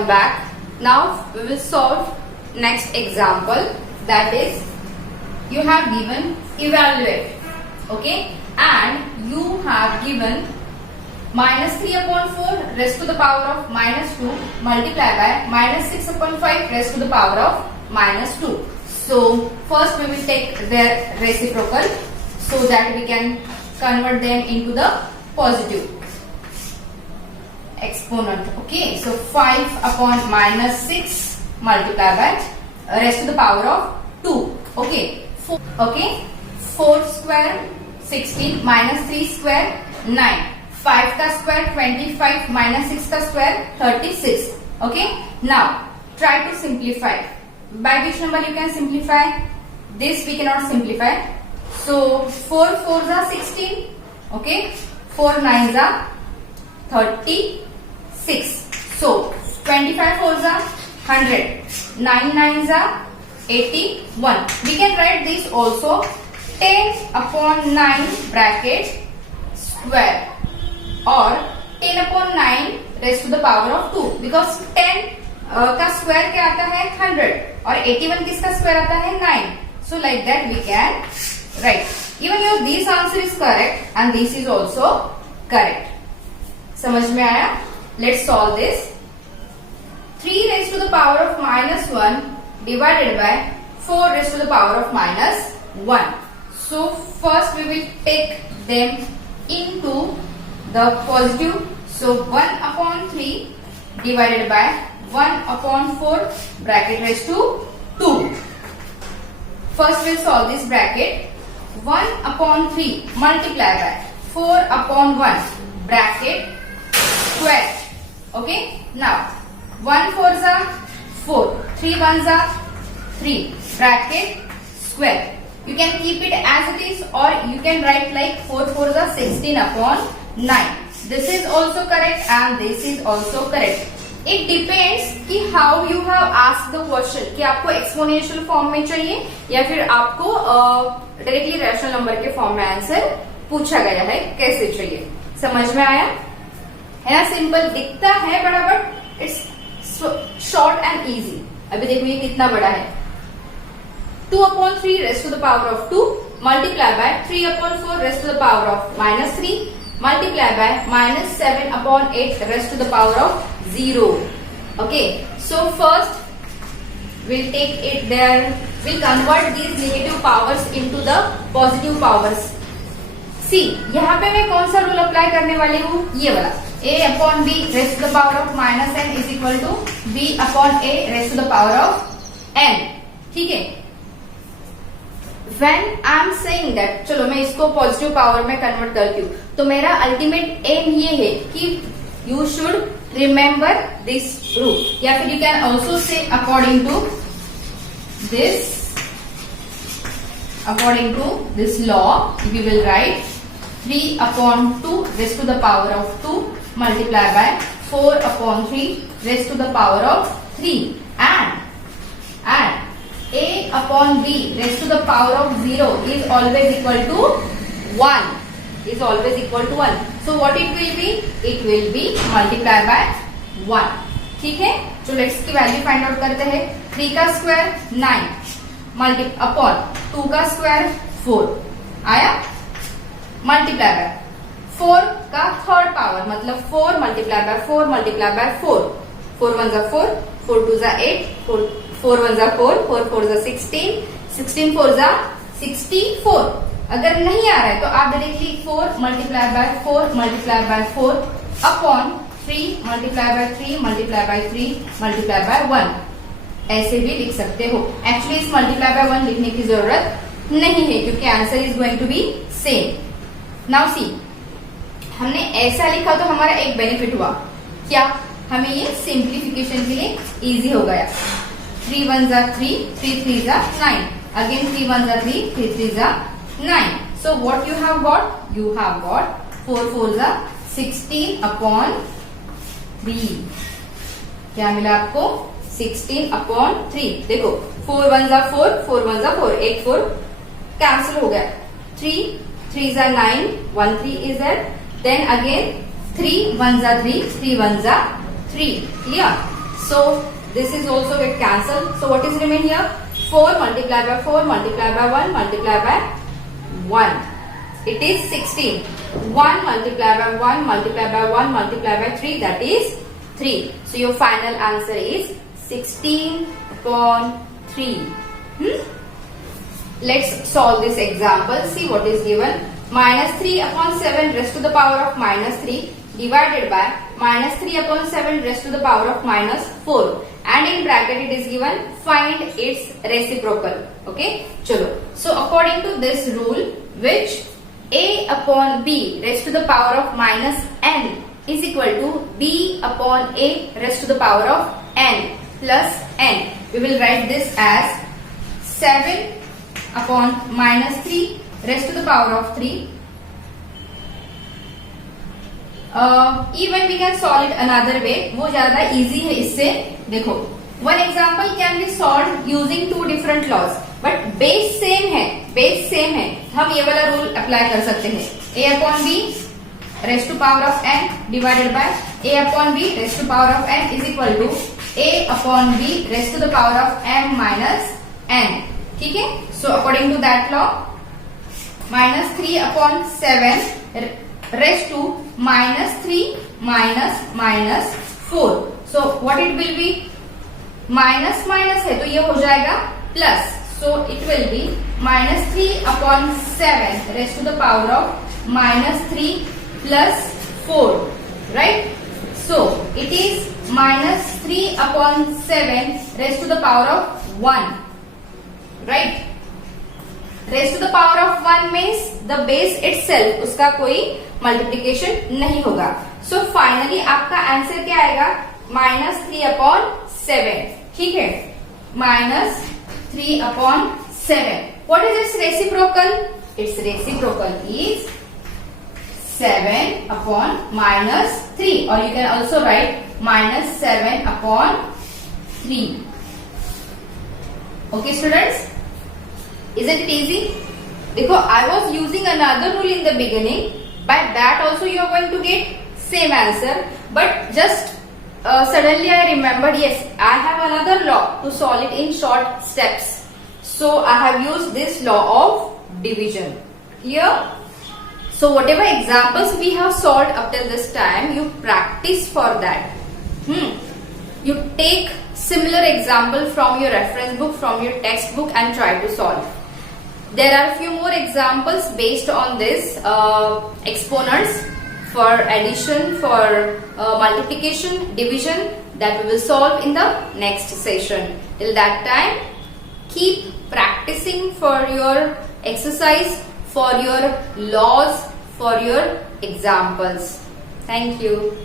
welcome back. Now we will solve next example, that is you have given evaluate, okay, and you have given minus 3 upon 4 raised to the power of minus 2 multiplied by minus 6 upon 5 raised to the power of minus 2. So first we will take their reciprocal so that we can convert them into the positive exponent. Okay, so 5 upon minus 6 multiplied by raised to the power of 2. Okay, 4 square 16 minus 3 square 9. 5 का square 25 minus 6 का square 36. Okay, now try to simplify. By which number you can simplify? This we cannot simplify. So 4 4s are 16. Okay, 4 9s are 36. So 25 4s are 100. 9 9s are 81. We can write this also 10 upon 9 bracket square or 10 upon 9 raised to the power of 2 because 10 का square क्या आता है 100 और 81 किसका square आता है 9. So like that we can write. Even your this answer is correct and this is also correct. समझ में आया? Let's solve this. 3 raised to the power of minus 1 divided by 4 raised to the power of minus 1. So first we will take them into the positive. So 1 upon 3 divided by 1 upon 4 bracket raised to 2. First we'll solve this bracket. 1 upon 3 multiply by 4 upon 1 bracket square. Okay. Now 1 4s are 4. 3 1s are 3 bracket square. You can keep it as it is or you can write like 4 4s are 16 upon 9. This is also correct and this is also correct. It depends कि how you have asked the question कि आपको exponential form में चाहिए या फिर आपको directly rational number के form में आंसर पूछा गया है, कैसे चाहिए. समझ में आया है ना? सिंपल दिखता है बड़ा but it's short and easy. अभी देखो ये कितना बड़ा है. 2 upon 3 raised to the power of 2 multiply by 3 upon 4 raised to the power of minus 3 multiply by minus 7 upon 8 raised to the power of 0. Okay, so first we'll take it there. We'll convert these negative powers into the positive powers. See, यहाँ पे मैं कौन सा rule apply करने वाली हूँ? ये वाला a upon b raised to the power of minus n is equal to b upon a raised to the power of n. ठीक है. When I am saying that, चलो मैं इसको पॉजिटिव पावर में कन्वर्ट करती हूँ, तो मेरा अल्टीमेट एम ये है कि you should remember this rule, या फिर you can also say according to this law we will write 3 upon 2 raised to the power of 2 multiply by 4 upon 3 raised to the power of 3 and a upon b raised to the power of 0 is always equal to 1. Is always equal to 1. So what it will be? It will be multiplied by 1. ठीक है. चलो x की value find out करते हैं. 3 का square 9 upon 2 का square 4 आया. Multiply by 4 का थर्ड पावर मतलब 4 मल्टीप्लाई बाय 4 मल्टीप्लाई बाय 4. 4 1 जा 4, 4 2 जा 8, 4 1 जा 4, 4 4 जा 16, 16 4 जा 64. अगर नहीं आ रहा है तो आप directly 4 multiply by 4 multiply by 4 upon 3 multiply by 3 multiply by 3 multiply by 1 ऐसे भी लिख सकते हो. एक्चुअली इस मल्टीप्लाई बाय 1 लिखने की जरूरत नहीं है क्योंकि answer is going to be same. Now see, हमने ऐसा लिखा तो हमारा एक बेनिफिट हुआ. क्या? हमें ये सिंप्लीफिकेशन के लिए इजी हो गया. 3 1 जा 3, 3 3 जा 9, अगेन 3 1 जा 3, 3 3 जा 9. So what you have got? You have got 4 4 जा 16 upon 3. क्या मिला आपको? 16 upon 3. देखो 4 1 जा 4, 4 1 जा 4, 8 4 कैंसिल हो गया. 3 3 जा 9, 1 3 is there. Then again 3 1 जा 3, 3 1 जा 3. Clear? So this is also get cancelled. So what is remain here? 4 multiplied by 4 multiplied by 1 multiplied by 1. It is 16. 1 multiplied by 1 multiplied by 1 multiplied by 3, that is 3. So your final answer is 16 upon 3. Let's solve this example. See what is given. Minus 3 upon 7 raised to the power of minus 3 divided by minus 3 upon 7 raised to the power of minus 4. And in bracket it is given, find its reciprocal. Okay, chalo. So according to this rule, which a upon b raised to the power of minus n is equal to b upon a raised to the power of n plus n. We will write this as 7 upon minus 3 raised to the power of 3. Even we can solve it another way. वो ज़्यादा easy है इससे. देखो, one example can be solved using two different laws, but base same है. Base same है. हम ये वाला rule apply कर सकते हैं. A upon b raised to power of n divided by a upon b raised to power of n is equal to a upon b raised to the power of m minus n. ठीक है? So according to that law, minus 3 upon 7 raised to minus 3 minus 4. So what it will be? Minus minus है तो ये हो जाएगा plus. So it will be minus 3 upon 7 raised to the power of minus 3 plus 4. Right? So it is minus 3 upon 7 raised to the power of 1. Right? Raised to the power of 1 means the base itself, उसका कोई multiplication नहीं होगा. So finally आपका answer क्या आएगा? minus 3 upon 7. ठीक है? minus 3 upon 7. What is its reciprocal? Its reciprocal is 7 upon minus 3, or you can also write minus 7 upon 3. Okay students? Isn't it easy? देखो, I was using another rule in the beginning. By that also you are going to get same answer. But just suddenly I remembered, yes, I have another law to solve it in short steps. So I have used this law of division. Clear? So whatever examples we have solved up till this time, you practice for that. You take similar example from your reference book, from your textbook, and try to solve. There are a few more examples based on this exponents for addition, for multiplication, division, that we will solve in the next session. Till that time, keep practicing for your exercise, for your laws, for your examples. Thank you.